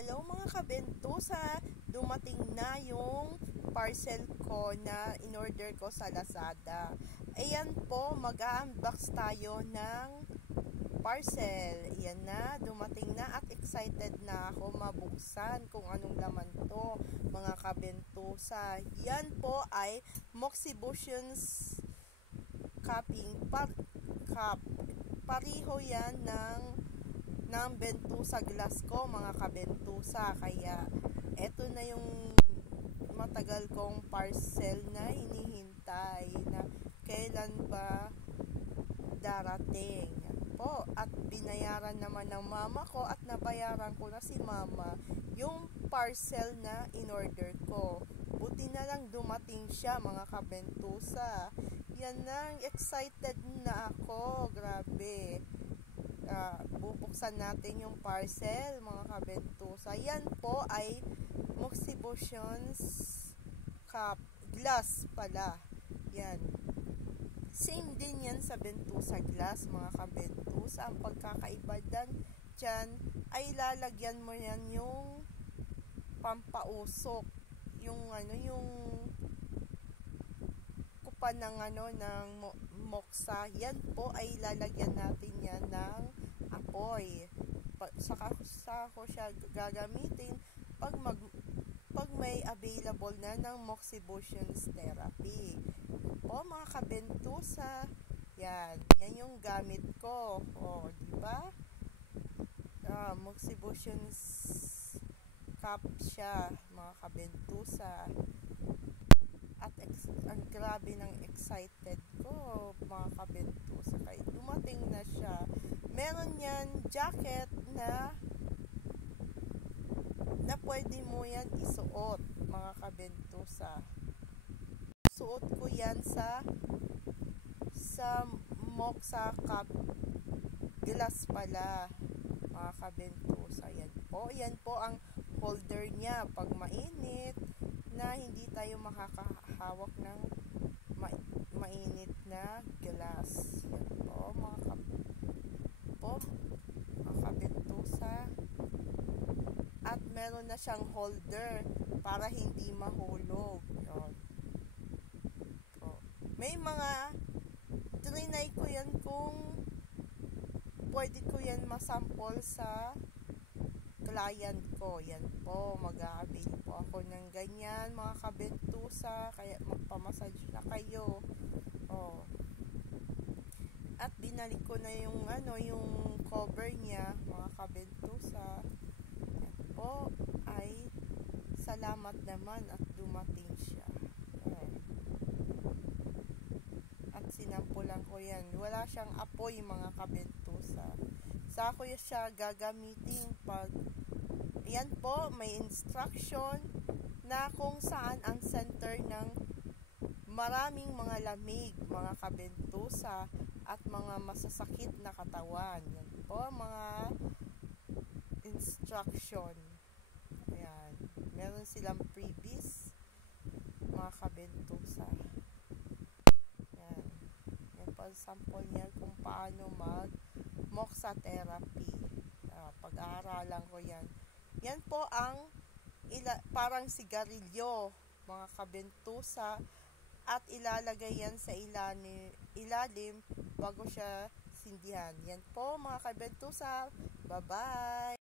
Hello mga kabentusa, dumating na yung parcel ko na in-order ko sa Lazada. Ayan po, mag-unbox tayo ng parcel. Ayan na, dumating na at excited na ako mabuksan kung anong laman to mga kabentusa. Yan po ay Moxibutions cupping cup. Pariho yan ng bentusa glass ko mga kabentusa, kaya eto na yung matagal kong parcel na hinihintay na kailan ba darating. Yan po, at binayaran naman ng mama ko at nabayaran ko na si mama yung parcel na in-order ko. Buti na lang dumating siya mga kabentusa. Yan na, excited na ako, grabe. Bubuksan natin yung parcel mga kabentusa. Yan po ay Moxibutions cup glass pala. Yan, same din yan sa bentusa glass mga kabentusa. Ang pagkakaiba dyan ay lalagyan mo yan yung pampausok, yung kupan ng ng moksa. Yan po ay lalagyan natin yan ng apoy. Saka ko siya gagamitin pag may available na ng Moxibutions therapy. O mga kabentusa, yan yung gamit ko. O, di ba? Moxibutions cup siya mga kabentusa. At ang grabe ng excited ko mga kabentusa, kaya dumating na siya. Meron yan jacket na pwede mo yan isuot mga kabentusa. Suot ko yan sa Moxa cup glass pala mga kabentusa. Yan po ang holder niya pag mainit na hindi tayo makakahawak ng mainit na glass. Yan po mga kabentusa. At meron na siyang holder para hindi mahulog. Yun. May mga trinay ko yan kung pwede ko yan masample sa client ko. Yan po, mag-a-avail po ako ng ganyan mga kabentusa, kaya magpamassage na kayo. At binalik ko na yung yung cover niya mga kabentusa. Yan po ay salamat naman at dumating siya. At sinampulan ko yan. Wala siyang apoy mga kabentusa. Sa ako siya gagamitin pag yan po, may instruction na kung saan ang center ng maraming mga lamig mga kabentusa at mga masasakit na katawan. Yan po mga instruction. Ayan, meron silang freebies mga kabentusa. Yan po sample niya kung paano mag moxa therapy. Pag-aaralan ko yan. Yan po ang parang sigarilyo mga kabentusa, at ilalagay yan sa ilalim bago siya sindihan. Yan po mga kabentusa. Bye-bye!